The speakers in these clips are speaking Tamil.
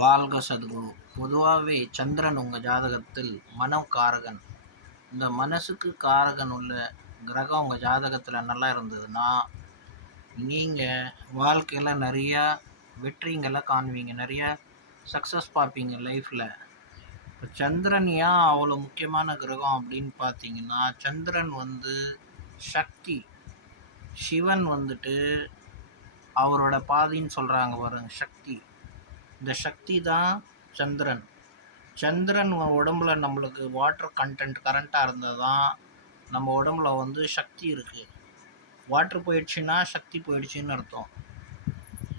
வாழ்க சத்குரு. பொதுவாகவே சந்திரன் உங்கள் ஜாதகத்தில் மனோகாரகன். இந்த மனசுக்கு காரகன் உள்ள கிரகம் உங்கள் ஜாதகத்தில் நல்லா இருந்ததுன்னா நீங்கள் வாழ்க்கையில் நிறையா வெற்றிங்களை காணுவீங்க, நிறையா சக்ஸஸ் பார்ப்பீங்க லைஃப்பில். இப்போ சந்திரன் ஏன் அவ்வளோ முக்கியமான கிரகம் அப்படின்னு பார்த்தீங்கன்னா, சந்திரன் சக்தி. சிவன் அவரோட பாதின்னு சொல்கிறாங்க பாருங்க, சக்தி. இந்த சக்தி தான் சந்திரன். சந்திரன் உடம்புல நம்மளுக்கு வாட்டர் கண்டென்ட் கரண்ட்டாக இருந்தால் தான் நம்ம உடம்புல சக்தி இருக்குது. வாட்டர் போயிடுச்சுன்னா சக்தி போயிடுச்சுன்னு அர்த்தம்.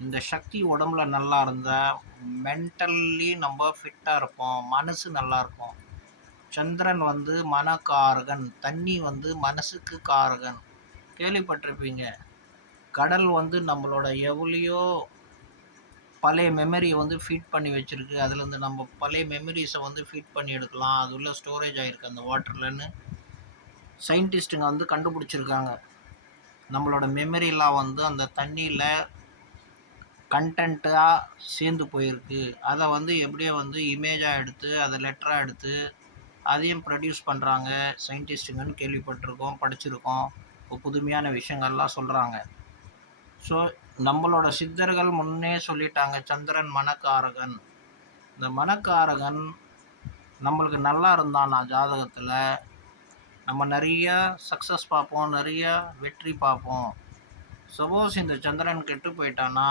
இந்த சக்தி உடம்புல நல்லா இருந்தால் மென்டல்லி நம்ம ஃபிட்டாக இருப்போம், மனசு நல்லாயிருக்கும். சந்திரன் மனக்காரகன். தண்ணி மனசுக்கு காரகன். கேள்விப்பட்டிருப்பீங்க. கடல் நம்மளோட எவ்வளையோ பழைய மெமரியை ஃபீட் பண்ணி வச்சுருக்கு. அதுலேருந்து நம்ம பழைய மெமரிஸை ஃபீட் பண்ணி எடுக்கலாம். அது உள்ள ஸ்டோரேஜ் ஆகிருக்கு அந்த வாட்டர்லன்னு சயின்டிஸ்ட்டுங்க கண்டுபிடிச்சிருக்காங்க. நம்மளோட மெமரிலாம் அந்த தண்ணியில் கண்டென்ட்டாக சேர்ந்து போயிருக்கு. அதை எப்படியோ இமேஜாக எடுத்து அதை லெட்டராக எடுத்து அதையும் ப்ரொடியூஸ் பண்ணுறாங்க சயின்டிஸ்ட்டுங்கன்னு கேள்விப்பட்டிருக்கோம், படிச்சிருக்கோம். இப்போ புதுமையான விஷயங்கள்லாம் சொல்கிறாங்க. ஸோ நம்மளோட சித்தர்கள் முன்னே சொல்லிட்டாங்க, சந்திரன் மனக்காரகன். இந்த மனக்காரகன் நம்மளுக்கு நல்லா இருந்தான்னா ஜாதகத்தில் நம்ம நிறையா சக்ஸஸ் பார்ப்போம், நிறையா வெற்றி பார்ப்போம். சப்போஸ் இந்த சந்திரன் கெட்டு போயிட்டான்னா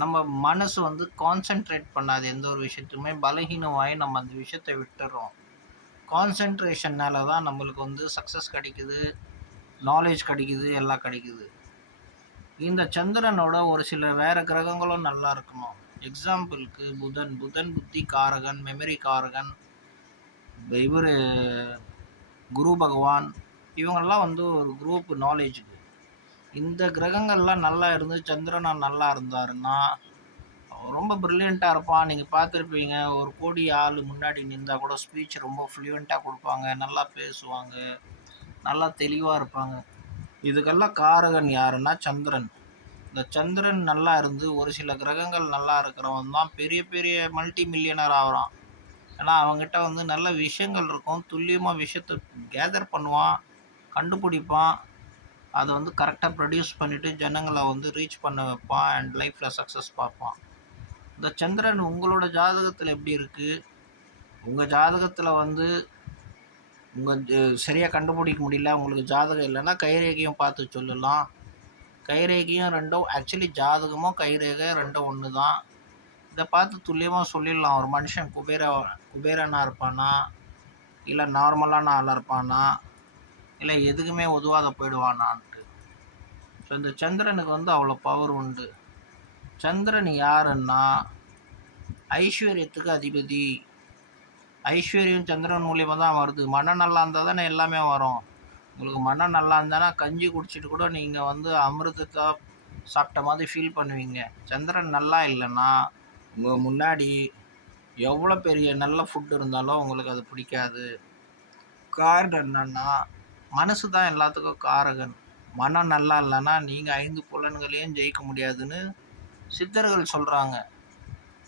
நம்ம மனசு கான்சென்ட்ரேட் பண்ணாது. எந்த ஒரு விஷயத்துமே பலகீனமாகி நம்ம அந்த விஷயத்தை விட்டுறோம். கான்சென்ட்ரேஷன்னால தான் நம்மளுக்கு சக்ஸஸ் கிடைக்குது, நாலேஜ் கிடைக்குது, எல்லாம் கிடைக்குது. இந்த சந்திரனோட ஒரு சில வேறு கிரகங்களும் நல்லா இருக்கணும். எக்ஸாம்பிளுக்கு புதன் புத்தி காரகன், மெமரி காரகன். இவர் குரு பகவான், இவங்கெல்லாம் ஒரு குரூப் நாலேஜுக்கு. இந்த கிரகங்கள்லாம் நல்லா இருந்து சந்திரனா நல்லா இருந்தாருன்னா ரொம்ப ப்ரில்லியண்ட்டாக இருப்பான். நீங்கள் பார்த்துருப்பீங்க, ஒரு கோடி ஆள் முன்னாடி நின்றால் கூட ஸ்பீச் ரொம்ப ஃப்ளூயண்ட்டாக கொடுப்பாங்க, நல்லா பேசுவாங்க, நல்லா தெளிவாக இருப்பாங்க. இதுக்கெல்லாம் காரகன் யாருன்னா சந்திரன். இந்த சந்திரன் நல்லா இருந்து ஒரு சில கிரகங்கள் நல்லா இருக்கிறவன் தான் பெரிய பெரிய மல்டி மில்லியனர் ஆகிறான். ஏன்னா அவங்ககிட்ட நல்ல விஷயங்கள் இருக்கும், துல்லியமாக விஷயத்தை கேதர் பண்ணுவான், கண்டுபிடிப்பான், அதை கரெக்டாக ப்ரொடியூஸ் பண்ணிவிட்டு ஜனங்களை ரீச் பண்ண வைப்பான் அண்ட் லைஃப்பில் சக்ஸஸ் பார்ப்பான். இந்த சந்திரன் உங்களோட ஜாதகத்தில் எப்படி இருக்குது? உங்கள் ஜாதகத்தில் உங்கள் சரியாக கண்டுபிடிக்க முடியல, உங்களுக்கு ஜாதகம் இல்லைன்னா கைரேகையும் பார்த்து சொல்லலாம். கைரேகையும் ரெண்டும் ஆக்சுவலி ஜாதகமும் கைரேகை ரெண்டும் ஒன்று தான். இதை பார்த்து துல்லியமாக சொல்லிடலாம். ஒரு மனுஷன் குபேரனாக இருப்பானா, இல்லை நார்மலான ஆளாக இருப்பானா, இல்லை எதுக்குமே உதவாத போயிடுவானான்ட்டு. ஸோ இந்த சந்திரனுக்கு அவ்வளோ பவர் உண்டு. சந்திரன் யாருன்னா ஐஸ்வர்யத்துக்கு அதிபதி. ஐஸ்வர்யம் சந்திரன் மூலியமாக தான் வருது. மனம் நல்லா இருந்தால் தானே எல்லாமே வரும். உங்களுக்கு மனம் நல்லா இருந்தானா கஞ்சி குடிச்சிட்டு கூட நீங்கள் அமிர்தத்தை சாப்பிட்ட மாதிரி ஃபீல் பண்ணுவீங்க. சந்திரன் நல்லா இல்லைன்னா உங்கள் முன்னாடி எவ்வளோ பெரிய நல்ல ஃபுட் இருந்தாலும் உங்களுக்கு அது பிடிக்காது. காரணம் என்னன்னா மனசு தான் எல்லாத்துக்கும் காரகன். மனம் நல்லா இல்லைன்னா நீங்கள் 5 புலன்களையும் ஜெயிக்க முடியாதுன்னு சித்தர்கள் சொல்கிறாங்க.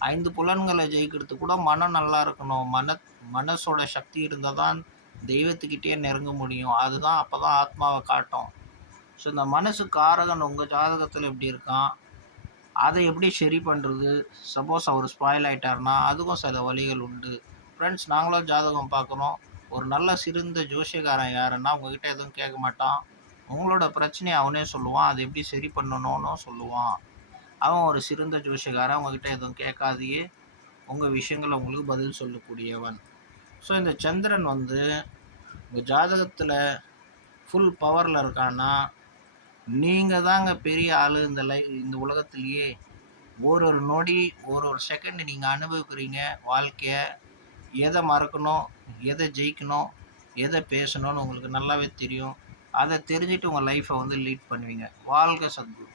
5 புலன்களை ஜெயிக்கிறதுக்கு கூட மனம் நல்லா இருக்கணும். மனசோட சக்தி இருந்தால் தான் தெய்வத்துக்கிட்டே நெருங்க முடியும். அதுதான் அப்போ தான் ஆத்மாவை காட்டும். ஸோ இந்த மனசு காரகன் உங்கள் ஜாதகத்தில் எப்படி இருக்கான், அதை எப்படி சரி பண்ணுறது? சப்போஸ் அவர் ஸ்பாயில் ஆகிட்டார்னா அதுக்கும் சில வழிகள் உண்டு. ஃப்ரெண்ட்ஸ், நாங்களும் ஜாதகம் பார்க்குறோம். ஒரு நல்ல சிறந்த ஜோசியக்காரன் யாருன்னா உங்ககிட்ட எதுவும் கேட்க மாட்டான். உங்களோட பிரச்சனையை அவனே சொல்லுவான், அதை எப்படி சரி பண்ணணும்னு சொல்லுவான். அவன் ஒரு சிறந்த ஜோசியக்காரன். உங்ககிட்ட எதுவும் கேட்காதையே உங்கள் விஷயங்களை உங்களுக்கு பதில் சொல்லக்கூடியவன். ஸோ இந்த சந்திரன் உங்கள் ஜாதகத்தில் ஃபுல் பவரில் இருக்கான்னா நீங்கள் தாங்க பெரிய ஆள் இந்த உலகத்துலேயே. ஒரு நொடி ஒரு செகண்ட் நீங்கள் அனுபவிக்கிறீங்க வாழ்க்கையை. எதை மறக்கணும், எதை ஜெயிக்கணும், எதை பேசணும்னு உங்களுக்கு நல்லாவே தெரியும். அதை தெரிஞ்சுட்டு உங்கள் லைஃப்பை லீட் பண்ணுவீங்க. வாழ்க சத்குரு.